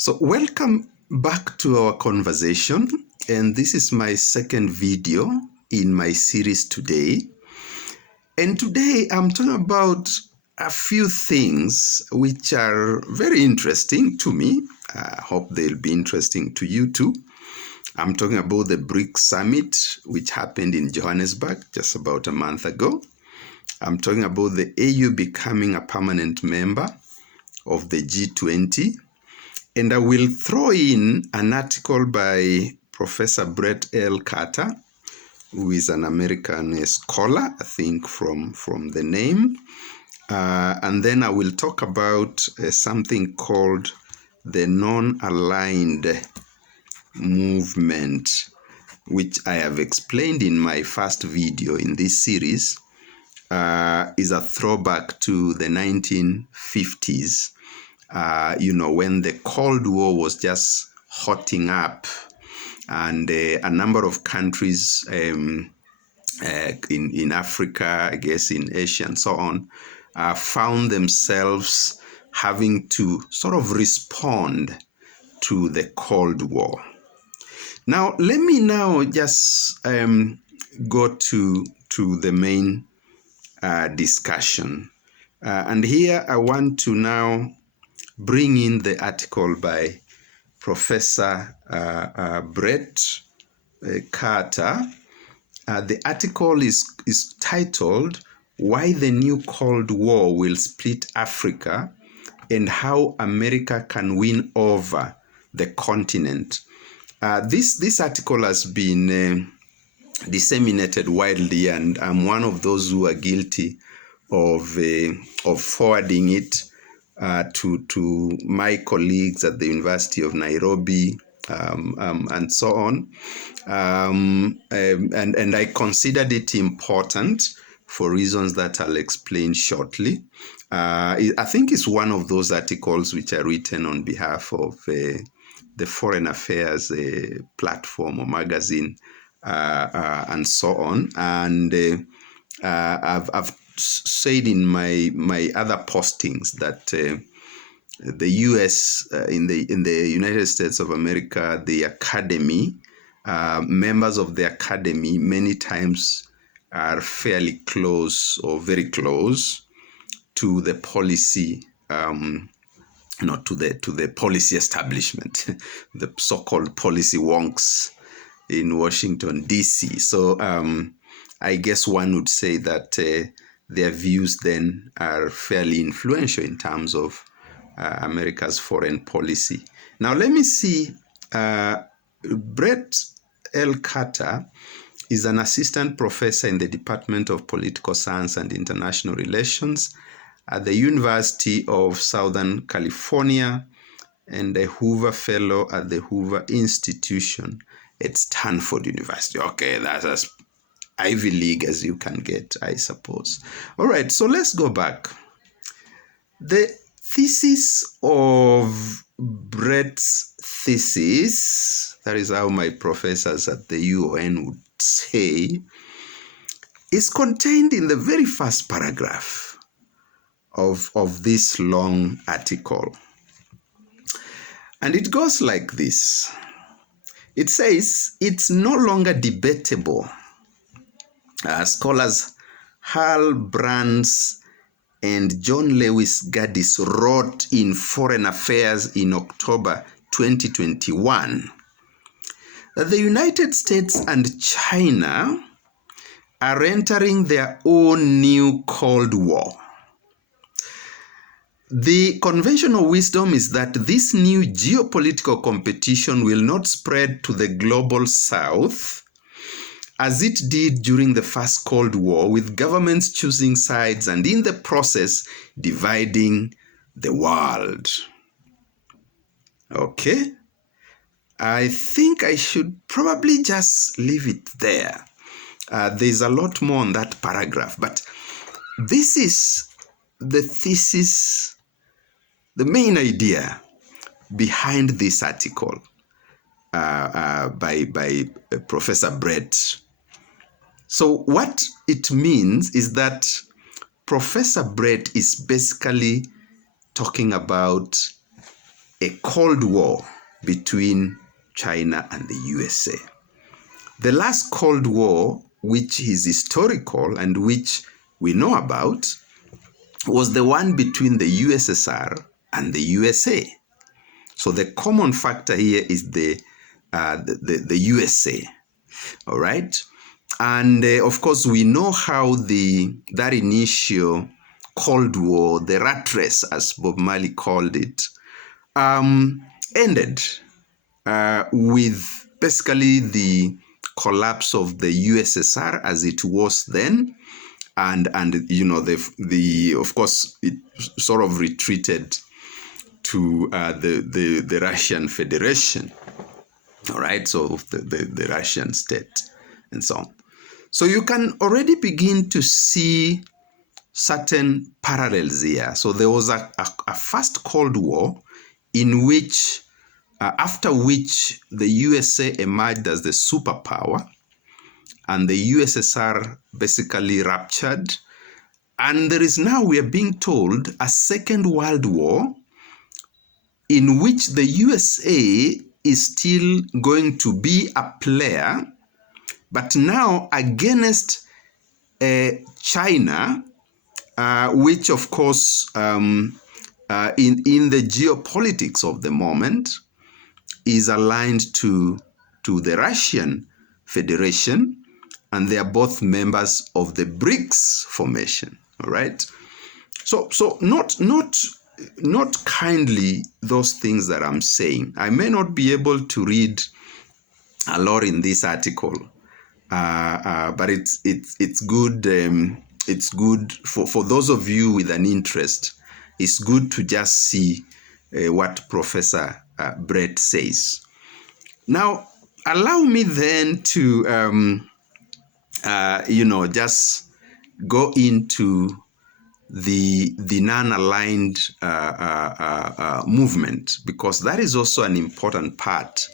So welcome back to our conversation, and this is my second video in my series today. And today I'm talking about a few things which are very interesting to me. I hope they'll be interesting to you too. I'm talking about the BRICS Summit, which happened in Johannesburg just about a month ago. I'm talking about the AU becoming a permanent member of the G20. And I will throw in an article by Professor Brett L. Carter, who is an American scholar, I think from the name. And then I will talk about something called the non-aligned movement, which I have explained in my first video in this series, is a throwback to the 1950s. When the Cold War was just hotting up, and a number of countries in Africa, I guess in Asia and so on, found themselves having to sort of respond to the Cold War. Now, let me now just go to the main discussion. And here I want to now bring in the article by Professor Brett Carter. The article is titled, "Why the New Cold War Will Split Africa and How America Can Win Over the Continent." This article has been disseminated widely, and I'm one of those who are guilty of forwarding it to my colleagues at the University of Nairobi, and so on. And I considered it important for reasons that I'll explain shortly. I think it's one of those articles which are written on behalf of the Foreign Affairs platform or magazine, and so on. And I've said in my other postings that the U.S. in the United States of America, the academy, members of the academy many times are fairly close or very close to the policy, not to the policy establishment, the so-called policy wonks in Washington, D.C. So I guess one would say that their views then are fairly influential in terms of America's foreign policy. Now, let me see. Brett L. Carter is an assistant professor in the Department of Political Science and International Relations at the University of Southern California and a Hoover Fellow at the Hoover Institution at Stanford University. Okay, that's as Ivy League as you can get, I suppose. All right, so let's go back. The thesis of Brett's thesis, that is how my professors at the UON would say, is contained in the very first paragraph of this long article. And it goes like this. It says, it's no longer debatable. Scholars Hal Brands and John Lewis Gaddis wrote in Foreign Affairs in October 2021 that the United States and China are entering their own new Cold War. The conventional wisdom is that this new geopolitical competition will not spread to the global south as it did during the first Cold War, with governments choosing sides and in the process dividing the world. Okay? I think I should probably just leave it there. There's a lot more on that paragraph, but this is the thesis, the main idea behind this article by Professor Brett. So what it means is that Professor Brett is basically talking about a Cold War between China and the USA. The last Cold War, which is historical and which we know about, was the one between the USSR and the USA. So the common factor here is the USA. All right. And of course, we know how that initial Cold War, the rat race, as Bob Marley called it, ended with basically the collapse of the USSR as it was then, and you know, the of course it sort of retreated to the Russian Federation. All right, so the Russian state and so on. So you can already begin to see certain parallels here. So there was a first Cold War in which, after which the USA emerged as the superpower, and the USSR basically ruptured. And there is now, we are being told, a Second World War in which the USA is still going to be a player, but now against China, which of course in the geopolitics of the moment is aligned to the Russian Federation, and they are both members of the BRICS formation. All right. So not kindly those things that I'm saying. I may not be able to read a lot in this article, but it's good. It's good for those of you with an interest. It's good to just see what Professor Brett says. Now, allow me then to just go into the non-aligned movement, because that is also an important part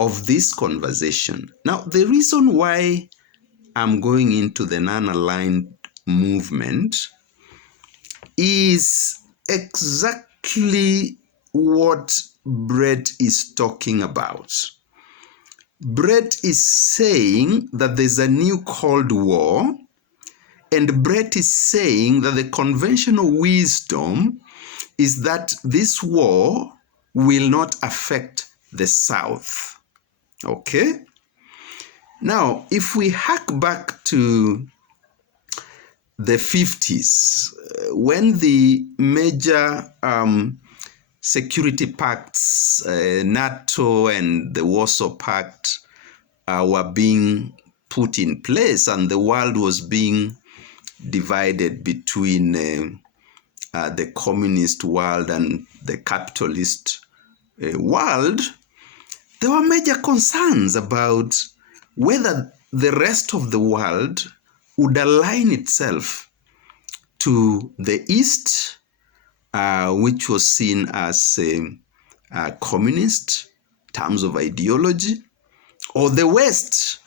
of this conversation. Now, the reason why I'm going into the non-aligned movement is exactly what Brett is talking about. Brett is saying that there's a new Cold War, and Brett is saying that the conventional wisdom is that this war will not affect the South. Okay? Now, if we hark back to the 50s, when the major security pacts, NATO and the Warsaw Pact, were being put in place, and the world was being divided between the communist world and the capitalist world, there were major concerns about whether the rest of the world would align itself to the East, which was seen as communist in terms of ideology, or the West,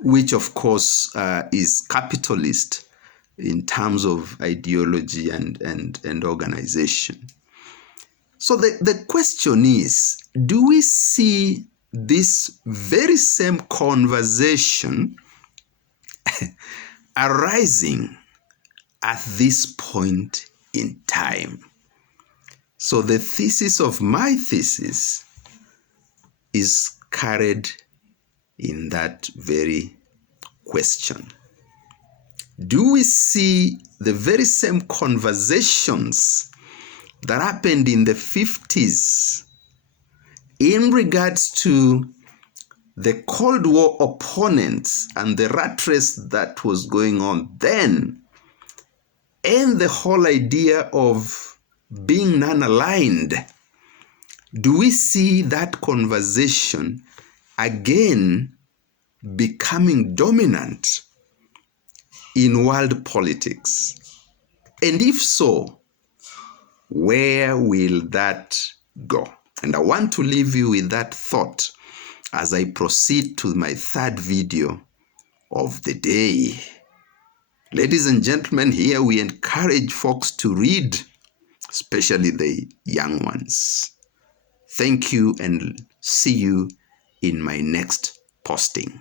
which of course is capitalist in terms of ideology and organization. So the question is, do we see this very same conversation arising at this point in time? So the thesis of my thesis is carried in that very question. Do we see the very same conversations that happened in the 50s in regards to the Cold War opponents and the rat race that was going on then, and the whole idea of being non-aligned? Do we see that conversation again becoming dominant in world politics? And if so, where will that go? And I want to leave you with that thought as I proceed to my third video of the day. Ladies and gentlemen, here we encourage folks to read, especially the young ones. Thank you and see you in my next posting.